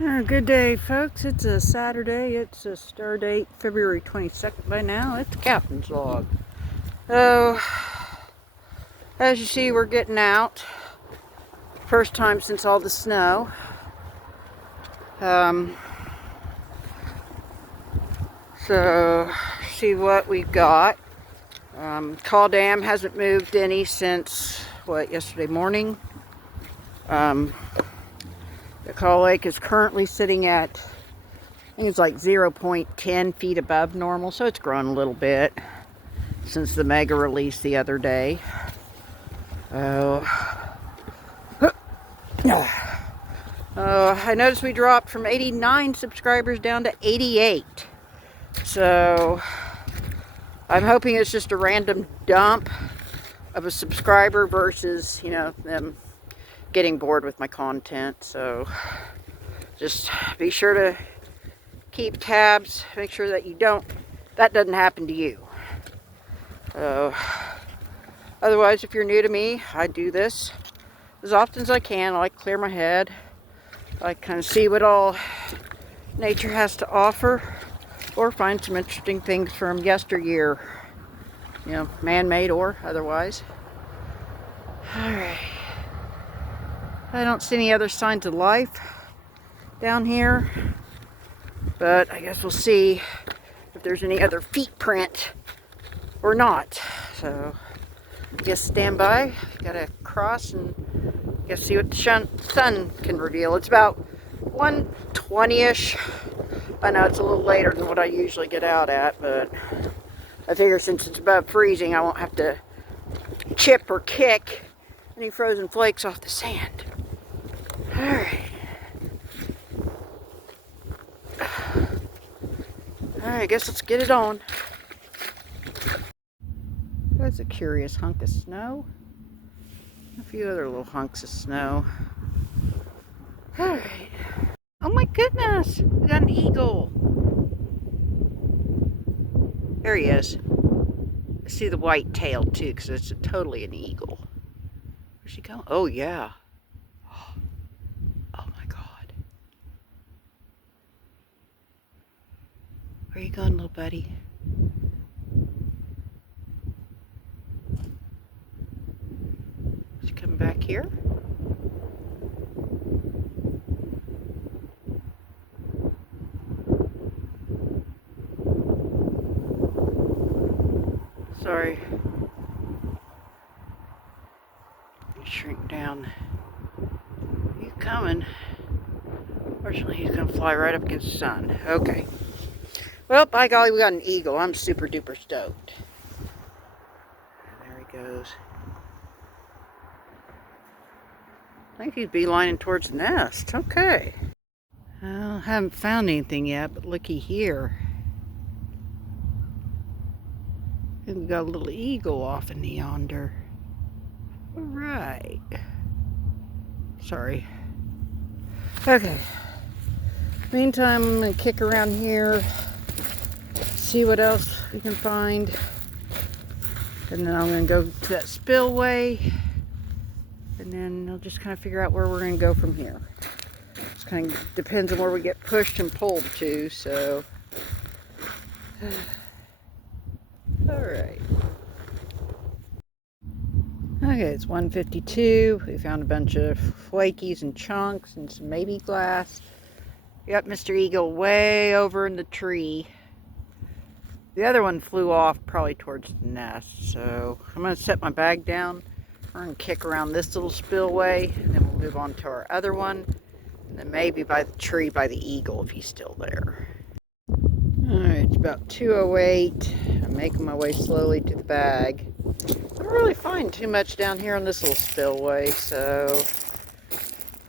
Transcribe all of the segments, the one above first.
Good day, folks. It's a Saturday. It's a star date, February 22nd by now. It's Captain's Log. So, as you see, we're getting out. First time since all the snow. So, see what we've got. Call Dam hasn't moved any since, yesterday morning. The Call Lake is currently sitting at, I think it's like 0.10 feet above normal, so it's grown a little bit since the mega release the other day. I noticed we dropped from 89 subscribers down to 88. So I'm hoping it's just a random dump of a subscriber versus, them getting bored with my content. So just be sure to keep tabs, make sure that that doesn't happen to you. Otherwise, if you're new to me, I do this as often as I can. I like to clear my head. I like to kind of see what all nature has to offer, or find some interesting things from yesteryear, man-made or otherwise. Alright. I don't see any other signs of life down here, but I guess we'll see if there's any other feet print or not. So I guess stand by. Gotta cross and see what the sun can reveal. It's about 1:20ish. I know it's a little later than what I usually get out at, but I figure since it's above freezing, I won't have to chip or kick any frozen flakes off the sand. Alright. Alright, I guess let's get it on. That's a curious hunk of snow. A few other little hunks of snow. Alright. Oh my goodness! We got an eagle. There he is. I see the white tail too, because it's totally an eagle. Where's he going? Oh yeah. Oh my god. Where are you going, little buddy? Is he coming back here? Sorry. Shrink down. You coming? Fortunately, he's gonna fly right up against the sun. Okay. Well, by golly, we got an eagle. I'm super duper stoked. There he goes. I think he's beelining towards the nest. Okay. Well, I haven't found anything yet, but looky here. We got a little eagle off in yonder. All right. Sorry. Okay. Meantime, I'm going to kick around here, see what else we can find. And then I'm going to go to that spillway. And then I'll just kind of figure out where we're going to go from here. It kind of depends on where we get pushed and pulled to, so. Alright. Okay, it's 1:52. We found a bunch of flakies and chunks and some maybe glass. We got Mr. Eagle way over in the tree. The other one flew off probably towards the nest, so I'm going to set my bag down. We're going to kick around this little spillway, and then we'll move on to our other one, and then maybe by the tree by the eagle if he's still there. Alright, it's about 2:08. I'm making my way slowly to the bag. I don't really find too much down here on this little spillway, so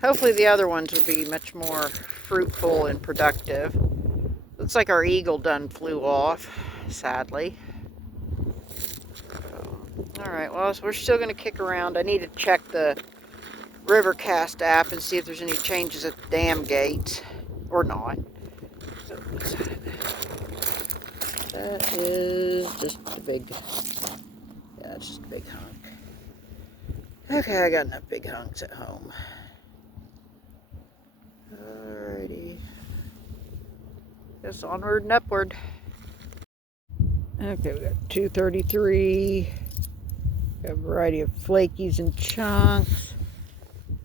hopefully the other ones will be much more fruitful and productive. Looks like our eagle done flew off, sadly. Alright, well, so we're still going to kick around. I need to check the Rivercast app and see if there's any changes at the dam gates, or not. So, what's that? That is just a big, yeah, it's just a big hunk. Okay, I got enough big hunks at home. Alrighty. Just onward and upward. Okay, we got 233. Got a variety of flakies and chunks.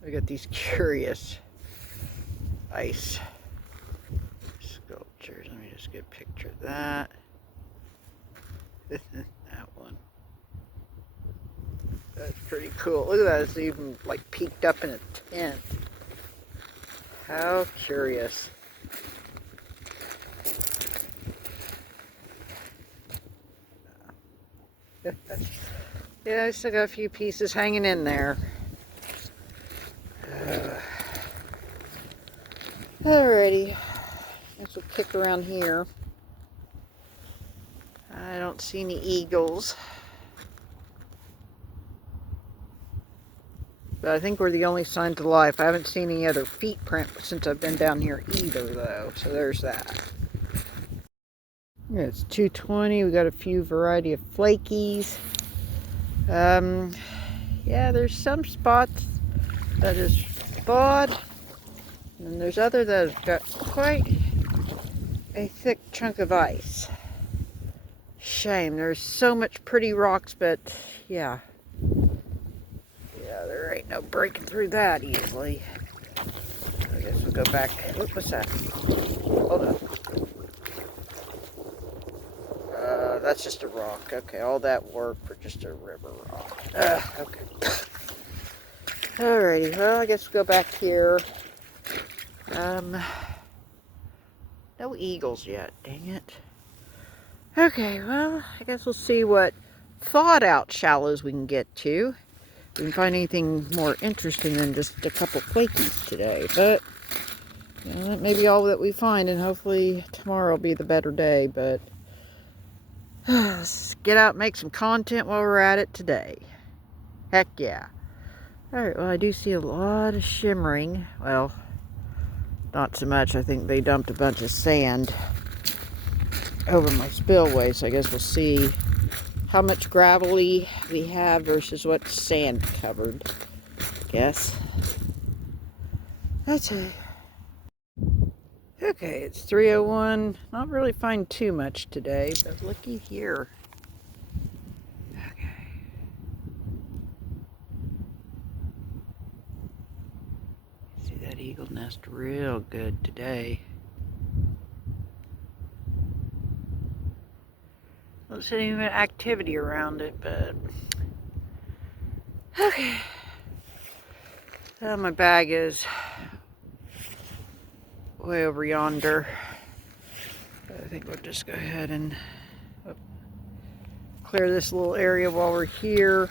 We got these curious ice sculptures. Let me just get a picture of that. That one. That's pretty cool. Look at that. It's even like peeked up in a tent. How curious. Yeah, I still got a few pieces hanging in there. Alrighty. Guess we'll kick around here. I don't see any eagles. But I think we're the only signs of life. I haven't seen any other feet print since I've been down here either, though. So there's that. Yeah, it's 2:20. We got a few variety of flakies. Yeah, there's some spots that is thawed. And there's other that have got quite a thick chunk of ice. Shame. There's so much pretty rocks, but yeah. Yeah, there ain't no breaking through that easily. I guess we'll go back. Oop, what's that? Hold on. That's just a rock. Okay, all that work for just a river rock. Okay. Alrighty, well, I guess we'll go back here. No eagles yet, dang it. Okay, well, I guess we'll see what thawed out shallows we can get to. We can find anything more interesting than just a couple flakies today, but you know, that may be all that we find, and hopefully tomorrow will be the better day, but let's get out and make some content while we're at it today. Heck yeah. Alright, well, I do see a lot of shimmering. Well, not so much. I think they dumped a bunch of sand over my spillway, so I guess we'll see how much gravelly we have versus what's sand covered. I guess. That's it. Okay, it's 3:01. Not really find too much today, but looky here. Okay. See that eagle nest real good today. Don't see any activity around it, but okay. My bag is way over yonder. I think we'll just go ahead and clear this little area while we're here.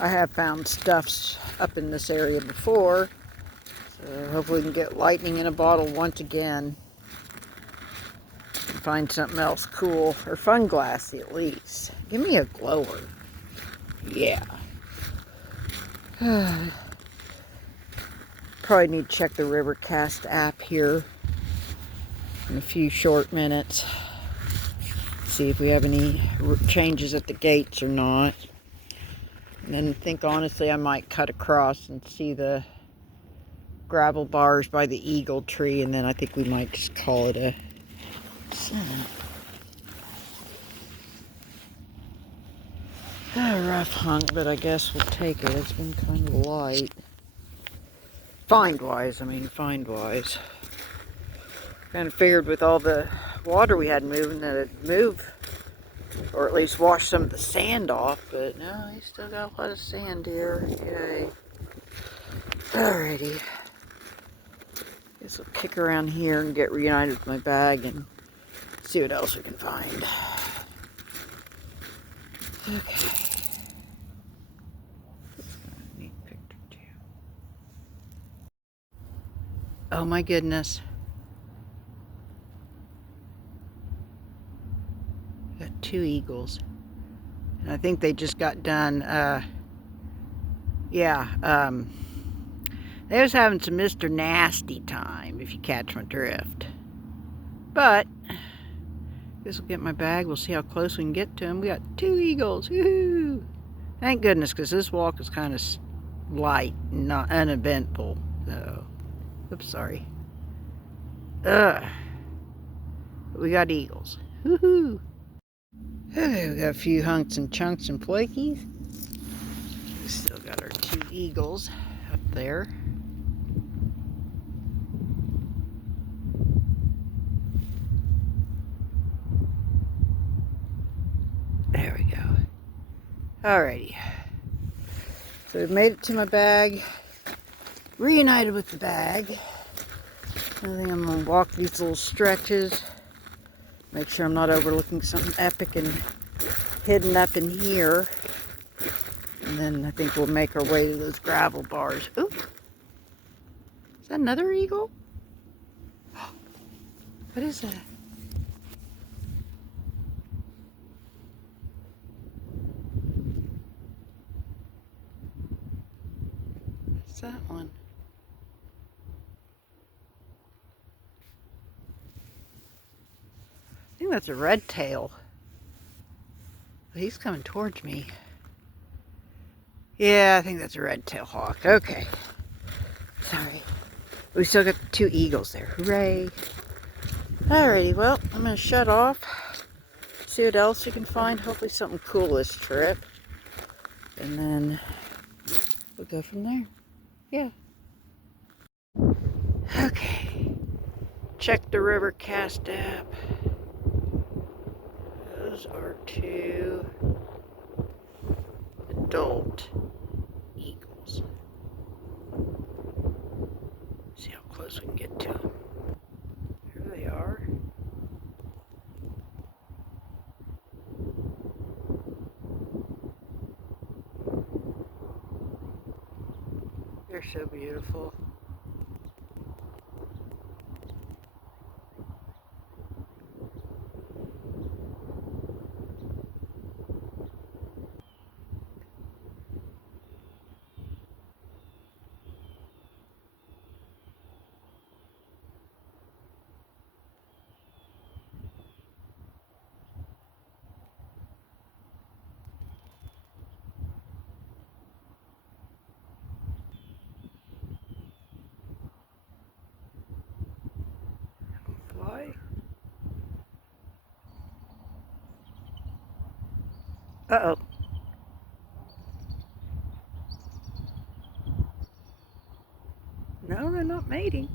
I have found stuffs up in this area before, so hopefully we can get lightning in a bottle once again. Find something else cool, or fun glassy at least. Give me a glower. Yeah. Probably need to check the Rivercast app here in a few short minutes. See if we have any changes at the gates or not. And then think honestly I might cut across and see the gravel bars by the eagle tree, and then I think we might just call it a rough hunt, but I guess we'll take it. It's been kind of light. Find-wise. Kind of figured with all the water we had moving that it'd move, or at least wash some of the sand off, but no, you still got a lot of sand here. Yay. Alrighty. Guess we'll kick around here and get reunited with my bag and see what else we can find. Okay. Neat picture too. Oh my goodness. Got 2 eagles. And I think they just got done, they was having some Mr. Nasty time, if you catch my drift. But I guess we'll get my bag. We'll see how close we can get to them. We got 2 eagles. Woohoo! Thank goodness, because this walk is kind of light and not uneventful. So, oops, sorry. Ugh. But we got eagles. Woohoo! Okay, we got a few hunks and chunks and flakies. We still got our 2 eagles up there. There we go. Alrighty. So we've made it to my bag. Reunited with the bag. I think I'm going to walk these little stretches. Make sure I'm not overlooking something epic and hidden up in here. And then I think we'll make our way to those gravel bars. Oop! Is that another eagle? What is that? What's that one? I think that's a red tail. He's coming towards me. Yeah, I think that's a red tail hawk. Okay. Sorry. We still got 2 eagles there. Hooray. Alrighty, well, I'm going to shut off. See what else we can find. Hopefully something cool this trip. And then we'll go from there. Yeah. Okay. Check the Rivercast app. Those are 2 adult eagles. See how close we can get to them. Here they are. They're so beautiful. Fly. Uh-oh. No, they're not mating.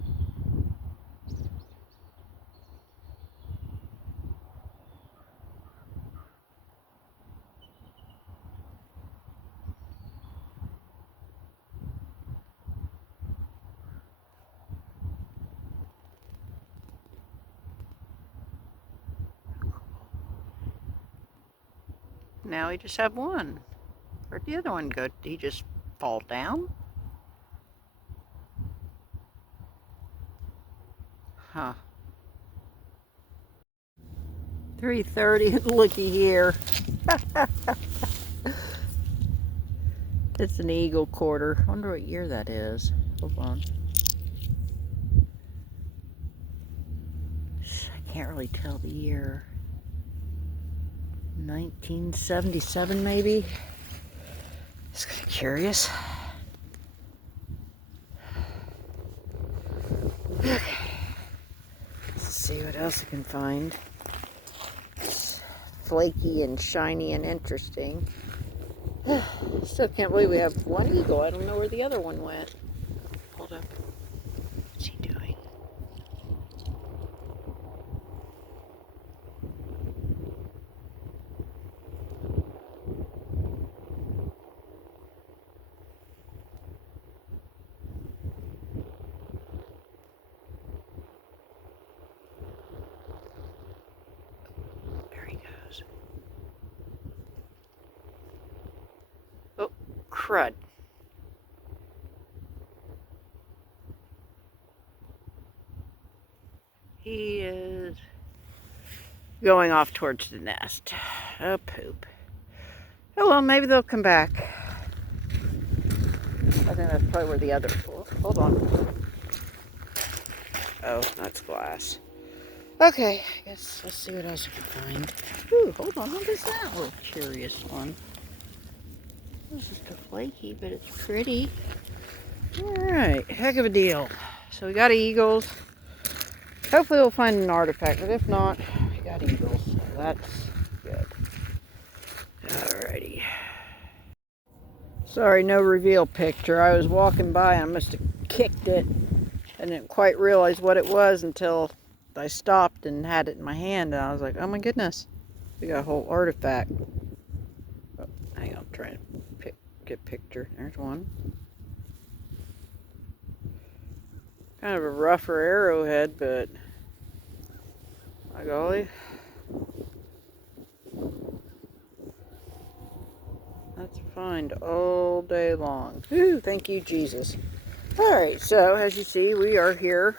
Now we just have one. Where'd the other one go? Did he just fall down? Huh. 3:30, looky here. It's an eagle quarter. I wonder what year that is. Hold on. I can't really tell the year. 1977 maybe? Just kind of curious. Okay. Let's see what else I can find. It's flaky and shiny and interesting. Still can't believe we have one eagle. I don't know where the other one went. Hold up. What's he doing? There he goes. Oh, crud. He is going off towards the nest. Oh, poop. Oh, well, maybe they'll come back. I think that's probably where the other... Oh, hold on. Oh, that's glass. Okay, I guess let's see what else we can find. Ooh, hold on. What is that little curious one? This is the flaky, but it's pretty. Alright, heck of a deal. So we got eagles. Hopefully we'll find an artifact, but if not, we got eagles, so that's good. Alrighty. Sorry, no reveal picture. I was walking by and I must have kicked it and didn't quite realize what it was until I stopped and had it in my hand, and I was like, oh my goodness, we got a whole artifact. Oh, hang on, I'm trying to get a picture. There's one. Kind of a rougher arrowhead, but by golly, that's a find all day long. Whew, thank you, Jesus. Alright, so as you see, we are here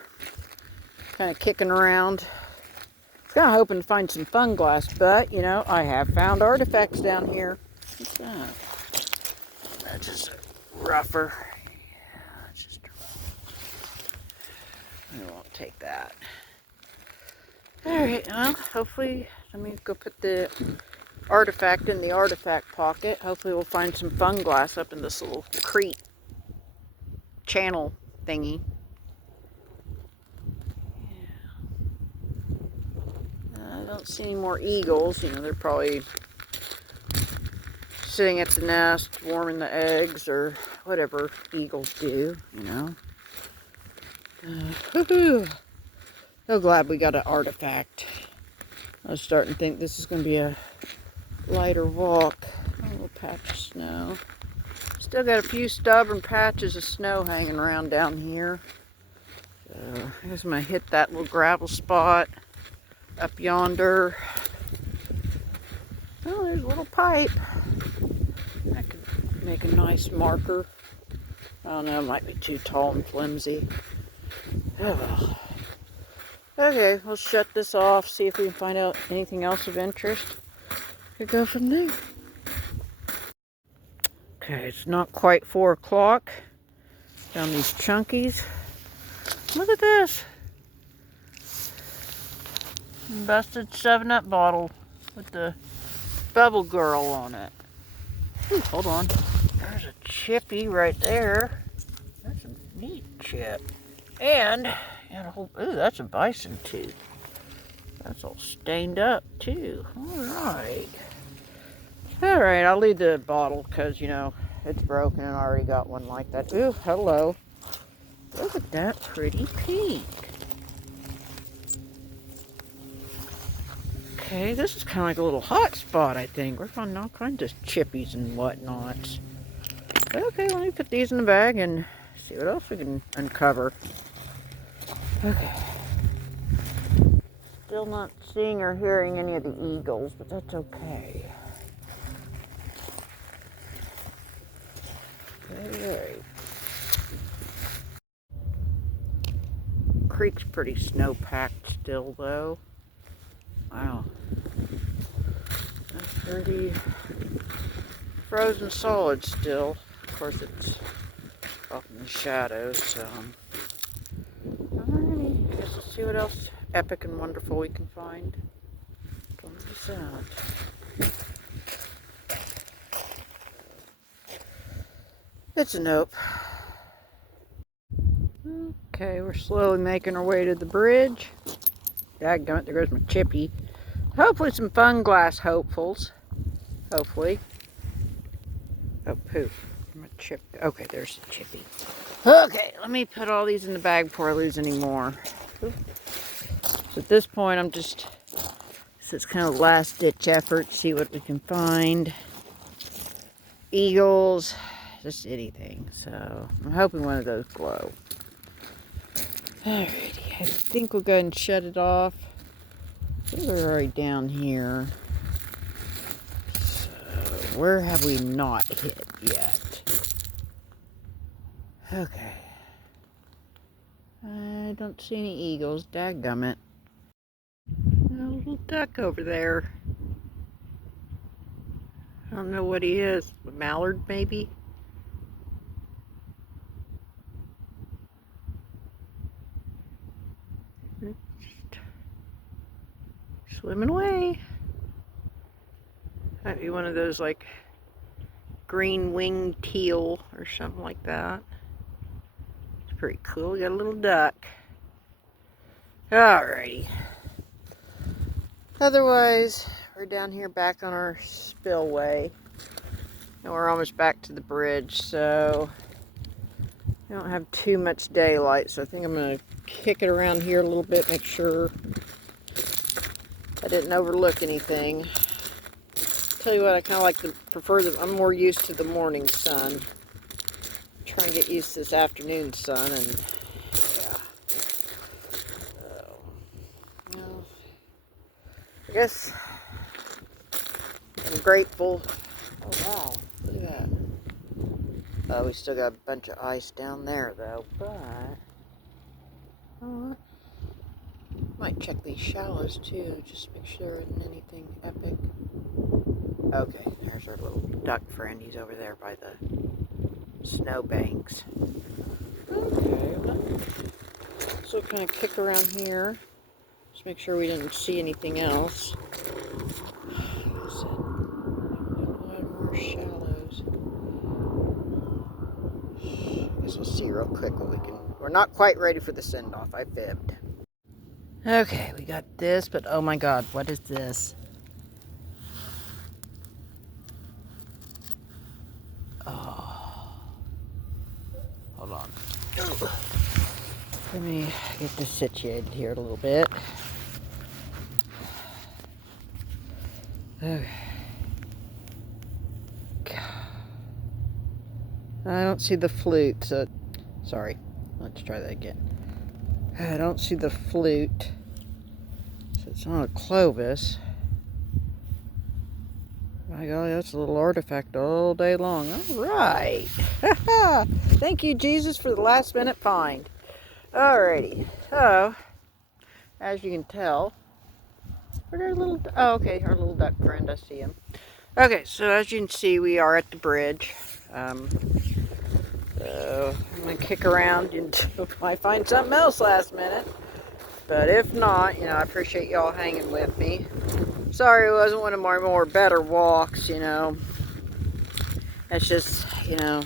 kind of kicking around. I was kind of hoping to find some fun glass, but you know, I have found artifacts down here. What's that? That's just a rougher. Yeah, that's just a rougher. I won't take that. Alright, well, hopefully, let me go put the artifact in the artifact pocket. Hopefully we'll find some fun glass up in this little creek channel thingy. I don't see any more eagles. You know, they're probably sitting at the nest, warming the eggs, or whatever eagles do, you know. Woohoo! So glad we got an artifact. I was starting to think this is going to be a lighter walk. A little patch of snow. Still got a few stubborn patches of snow hanging around down here. So I guess I'm going to hit that little gravel spot up yonder. Oh, there's a little pipe. That could make a nice marker. I don't know, it might be too tall and flimsy. Oh well. Okay, we'll shut this off, see if we can find out anything else of interest. We'll go from there. Okay, it's not quite 4 o'clock. Found these chunkies. Look at this. Busted 7-Up bottle with the Bubble Girl on it. Ooh, hold on. There's a chippy right there. That's a neat chip. And a whole, ooh, that's a bison tooth. That's all stained up too. Alright. Alright, I'll leave the bottle because, you know, it's broken and I already got one like that. Ooh, hello. Look at that pretty pink. Okay, this is kind of like a little hot spot, I think. We're finding all kinds of chippies and whatnots. Okay, let me put these in the bag and see what else we can uncover. Okay. Still not seeing or hearing any of the eagles, but that's okay. Alright. Creek's pretty snow-packed still, though. Wow. That's pretty frozen solid still. Of course, it's off in the shadows, so. Alrighty, guess let's see what else epic and wonderful we can find. Don't miss out. It's a nope. Okay, we're slowly making our way to the bridge. Dadgummit, there goes my chippy. Hopefully some fun glass hopefuls. Hopefully. Oh, poof. My chip. Okay, there's the chippy. Okay, let me put all these in the bag before I lose any more. So at this point, I'm just, so it's kind of last ditch effort, see what we can find. Eagles, just anything. So I'm hoping one of those glow. Alrighty, I think we'll go ahead and shut it off. We're already down here. So where have we not hit yet? Okay. I don't see any eagles. Dadgummit. A little duck over there. I don't know what he is. A mallard, maybe? Just swimming away. Might be one of those, like, green winged teal or something like that. It's pretty cool. We got a little duck. Alrighty. Otherwise, we're down here back on our spillway. And we're almost back to the bridge, so I don't have too much daylight, so I think I'm going to kick it around here a little bit, make sure I didn't overlook anything. Tell you what, I kind of like to prefer that I'm more used to the morning sun. Try and get used to this afternoon sun, and yeah. So, well, I guess I'm grateful. Oh wow, look at that. We still got a bunch of ice down there though, but might check these shallows too, just make sure there isn't anything epic. Okay, there's our little duck friend. He's over there by the snow banks. Okay, well, so kind of kick around here, just make sure we didn't see anything else. More shallows. I guess we'll see real quick what we can. We're not quite ready for the send-off. I fibbed. Okay, we got this, but oh my god, what is this? Oh. Hold on. Let me get this situated here a little bit. Okay. I don't see the flute, so sorry. Let's try that again. I don't see the flute, so it's not a Clovis. My golly, that's a little artifact all day long. All right. Thank you, Jesus, for the last minute find. Alrighty. So, as you can tell, where's our little, oh, okay, our little duck friend, I see him. Okay, so as you can see, we are at the bridge. So I'm going to kick around until I find something else last minute. But if not, I appreciate y'all hanging with me. Sorry it wasn't one of my better walks, That's just, the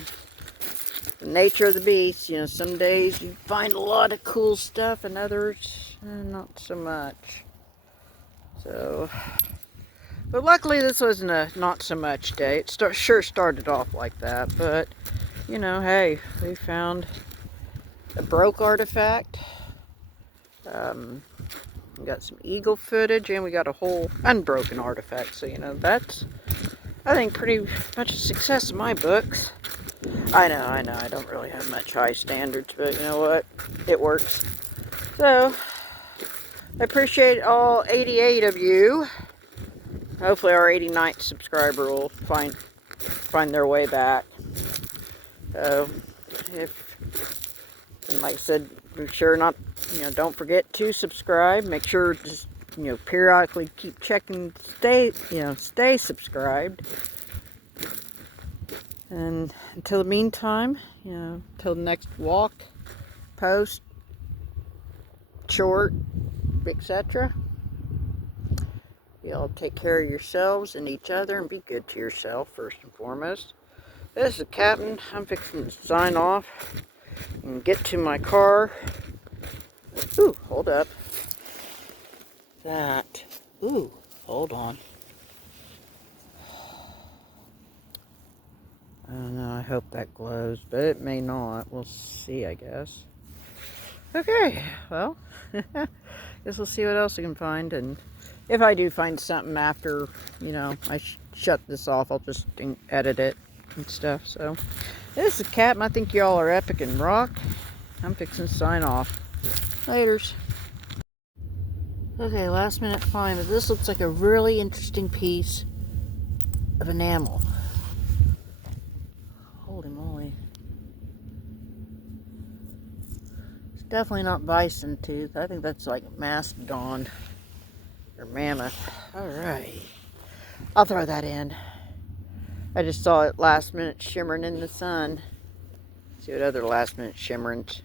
nature of the beast. Some days you find a lot of cool stuff and others, not so much. So, but luckily this wasn't a not so much day. It sure started off like that, but hey, we found a broke artifact. We got some eagle footage, and we got a whole unbroken artifact. So, that's, I think, pretty much a success in my books. I know, I don't really have much high standards, but you know what? It works. So, I appreciate all 88 of you. Hopefully our 89th subscriber will find their way back. So, and like I said, be sure not, don't forget to subscribe. Make sure just, periodically keep checking, stay subscribed. And until the meantime, till the next walk, post, short, etc. Y'all take care of yourselves and each other and be good to yourself first and foremost. This is the Captain. I'm fixing to sign off and get to my car. Ooh, hold up. That. Ooh, hold on. I don't know, I hope that glows, but it may not. We'll see, I guess. Okay, well, guess we'll see what else I can find, and if I do find something after, I shut this off, I'll just edit it and stuff. So, this is Captain. I think y'all are epic and rock. I'm fixing to sign off. Laters. Okay, last minute find, but this looks like a really interesting piece of enamel. Holy moly. It's definitely not bison tooth. I think that's like mastodon or mammoth. Alright. I'll throw that in. I just saw it last minute shimmering in the sun. See what other last minute shimmerings